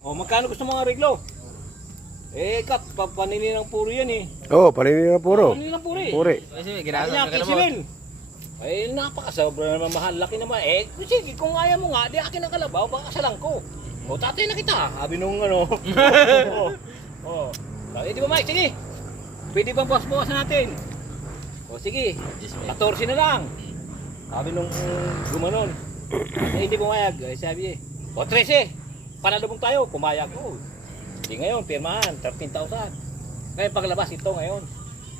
O, magkano gusto mong ariglo? Eh, Kap, panini ng puro yan eh. Oo, panini na puro. Panini ng puro eh. Puri. Kasi Kaya ginagawa ka kisilin. Eh, napakasobra naman mahal. Laki naman. Eh, sige, kung ayaw mo nga, di akin ang kalabaw, baka kasalan ko. O, tatay na kita. Sabi nung ano. O, di ba Mike? Sige. Pwede bang bawas natin? O, sige. 14 na lang. Sabi nung gumanon. Eh, hindi pumayag. Eh, sabi eh. O, 13. Panalubong tayo. Pumayag. O, hindi ngayon. Pirmahan. 13,000. Ngayon paglabas ito ngayon.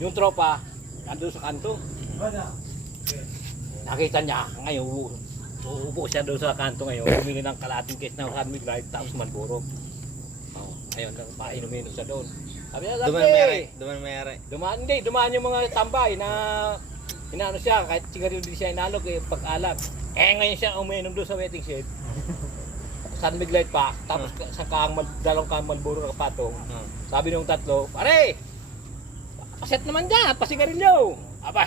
Yung tropa, nandun sa kanto. Nakita niya, ngayon, uupo siya doon sa kanto ngayon, bumili ng kalating case ng Hadmig Light, tapos Malboro. Oh, ayun, painumin siya doon. Sabi niya, dumaan yung mga tambay na inaano siya, kahit sigarilyo din siya inalog, eh, pag-alak. Eh, ngayon siya uminom doon sa waiting shed. Hadmig Light pa, tapos sa dalawang kang Malboro na kapatong. Sabi nung tatlo, pare, paset naman dyan, pasigarilyo. Aba,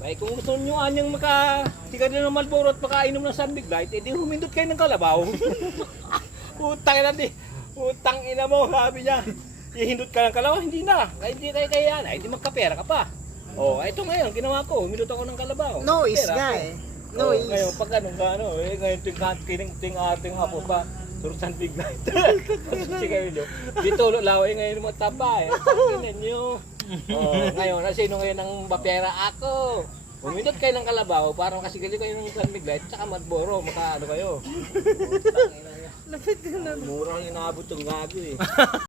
ay kung gusto nyo anyang makasigarilyo ng Malboro at makainom ng Hadmig Light, edi humindot kayo ng kalabaw. Utang ina mo, sabi niya. Ihindot ka ng kalabaw, hindi na. Ay, hindi kayo kaya yan, hindi magkapera ka pa. Oh, ito ngayon, ginawa ko, humindot ako ng kalabaw. Noise Pera nga ako. eh. Noise. Ngayon, pag ngayon ting hapo pa. Turusan Big Light. Sigarilyo. Dito laway ngayon mo tabay. Tingnan niyo. Oh, ngayon sino ngayon ang bapera ako? Umindot kayo ng kalabaw para makasigarilyo kayo ng Big Light tsaka Malboro, makaano kayo. Lapit ka na. Murang inaabot yung gago eh.